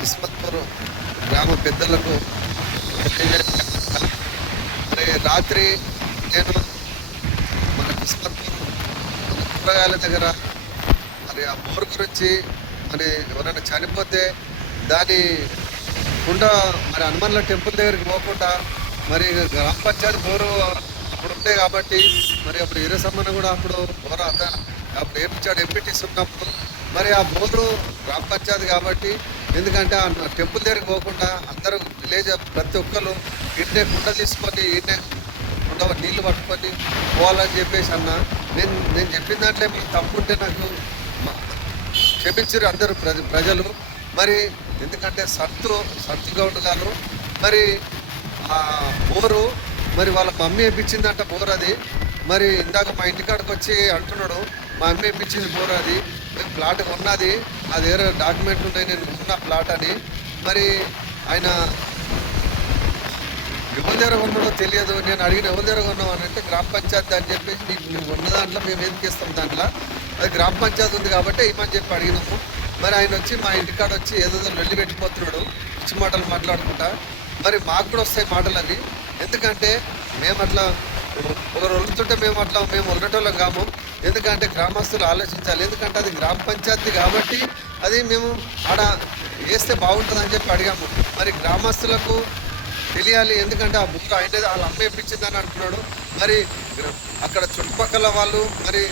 కిస్మత్పూర్ గ్రామ పెద్దలకు మరి రాత్రి నేను మన కిస్మత్పూర్ మన కూరగాయల దగ్గర మరి ఆ బోర్ గురించి మరి ఎవరైనా చనిపోతే దాని కుండా మరి హనుమన్ల టెంపుల్ దగ్గరికి పోకుండా మరి గ్రామ పంచాయతీ బోరు అప్పుడు ఉండే కాబట్టి మరి అప్పుడు ఈరసమ్మన్న కూడా అప్పుడు బోరు అప్పుడు ఏపించాడు ఎంపీటీసీ ఉన్నప్పుడు మరి ఆ బోరు గ్రామ పంచాయతీ కాబట్టి ఎందుకంటే ఆ టెంపుల్ దగ్గరికి పోకుండా అందరూ విలేజ్ ప్రతి ఒక్కరు ఇంటే కుండ తీసుకొని ఈయనే కుండ నీళ్లు పట్టుకొని పోవాలని చెప్పేసి అన్న నేను చెప్పిన దాంట్లో మీకు తప్పు ఉంటే నాకు క్షమించారు అందరూ ప్రజలు. మరి ఎందుకంటే సంతు గౌడ్ గారు మరి ఆ బోరు మరి వాళ్ళ మమ్మీ వేయించిందంట బోర్ అది. మరి ఇందాక మా ఇంటికాడికి వచ్చి అంటున్నాడు మా అమ్మ వేయించింది బోర్ అది, మేము ప్లాట్ కొన్నది, అది వేరే డాక్యుమెంట్లు ఉన్నాయి నేను ఉన్న ప్లాట్ అని. మరి ఆయన ఎవరి దగ్గర కొన్నాడో తెలియదు. నేను అడిగిన ఎవరి దగ్గర కొన్నావు అని అంటే గ్రామ పంచాయతీ అని చెప్పేసి నువ్వు ఉన్న దాంట్లో మేము ఎందుకు ఇస్తాం దాంట్లో, అది గ్రామ పంచాయతీ ఉంది కాబట్టి ఇమ్మని చెప్పి అడిగినాము. మరి ఆయన వచ్చి మా ఇంటికాడ వచ్చి ఏదో వెళ్ళి పెట్టిపోతున్నాడు పిచ్చి మాటలు మాట్లాడుకుంటా. మరి మాకు కూడా వస్తాయి మాటలు అవి, ఎందుకంటే మేము అట్లా ఒకరు వదులుతుంటే మేము వదలటోళ్ళం కాము. ఎందుకంటే గ్రామస్తులు ఆలోచించాలి, ఎందుకంటే అది గ్రామ పంచాయతీ కాబట్టి అది మేము ఆడ వేస్తే బాగుంటుంది అని చెప్పి అడిగాము. మరి గ్రామస్తులకు తెలియాలి, ఎందుకంటే ఆ బుక్ అయినది వాళ్ళ అమ్మ ఇప్పించిందని అంటున్నాడు. మరి అక్కడ చుట్టుపక్కల వాళ్ళు మరి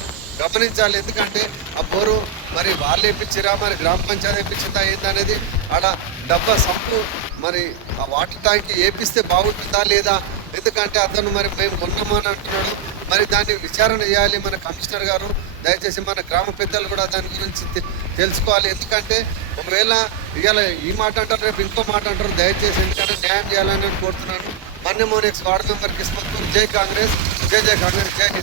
గమనించాలి, ఎందుకంటే ఆ బోరు మరి వాళ్ళు వేయించిరా మరి గ్రామ పంచాయతీ వేయించిందా ఏందనేది ఆడ డబ్బా సంపు మరి ఆ వాటర్ ట్యాంక్ వేపిస్తే బాగుంటుందా లేదా, ఎందుకంటే అతను మరి మేము కొన్నామని అంటున్నాడు. మరి దాన్ని విచారణ చేయాలి మన కమిషనర్ గారు, దయచేసి మన గ్రామ పెద్దలు కూడా దాని గురించి తెలుసుకోవాలి. ఎందుకంటే ఒకవేళ ఇవాళ ఈ మాట అంటారు రేపు ఇంకో మాట అంటారు, దయచేసి ఎందుకంటే న్యాయం చేయాలని నేను కోరుతున్నాను. మన్య మోనిక్స్ వార్డు మెంబర్ కిస్మత్పూర్. జై కాంగ్రెస్, జై కాంగ్రెస్, జై హింద్.